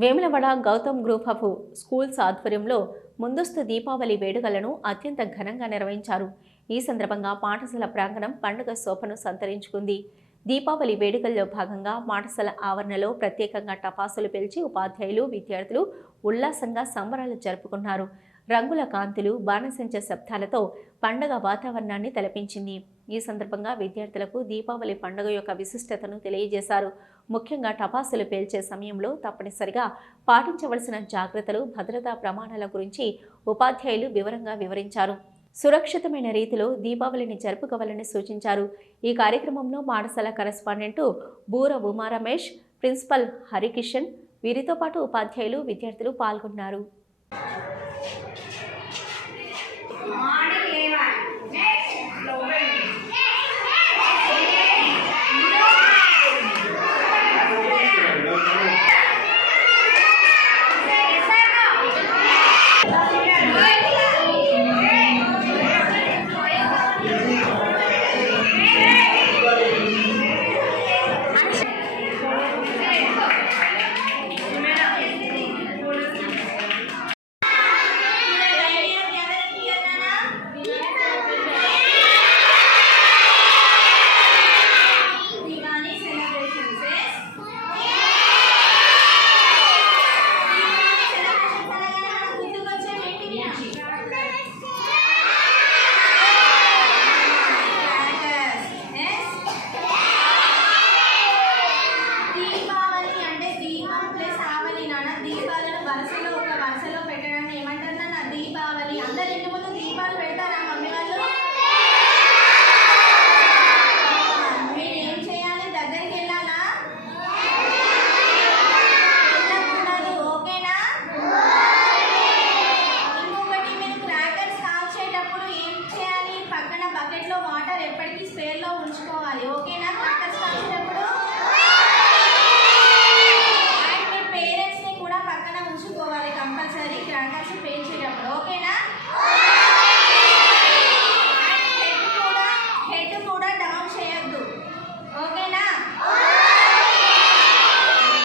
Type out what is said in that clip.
Vemulawada Gautam group of schools ఆధ్వర్యంలో ముందస్తు దీపావళి వేడుకలను అత్యంత ఘనంగా నిర్వహించారు. ఈ సందర్భంగా పాఠశాల ప్రాంగణం పండుగ శోభను సంతరించుకుంది. దీపావళి వేడుకల్లో భాగంగా పాఠశాల ఆవరణలో ప్రత్యేకంగా టపాసులు పిలిచి ఉపాధ్యాయులు విద్యార్థులు ఉల్లాసంగా సంబరాలు జరుపుకున్నారు. రంగుల కాంతులు బాణసంచ శబ్దాలతో పండగ వాతావరణాన్ని తలపించింది. ఈ సందర్భంగా విద్యార్థులకు దీపావళి పండుగ యొక్క విశిష్టతను తెలియజేశారు. ముఖ్యంగా టపాసులు పేల్చే సమయంలో తప్పనిసరిగా పాటించవలసిన జాగ్రత్తలు భద్రతా ప్రమాణాల గురించి ఉపాధ్యాయులు వివరంగా వివరించారు. సురక్షితమైన రీతిలో దీపావళిని జరుపుకోవాలని సూచించారు. ఈ కార్యక్రమంలో పాఠశాల కరెస్పాండెంటు బూర ఉమా రమేష్ ప్రిన్సిపల్ హరికిషన్ వీరితో పాటు ఉపాధ్యాయులు విద్యార్థులు పాల్గొన్నారు.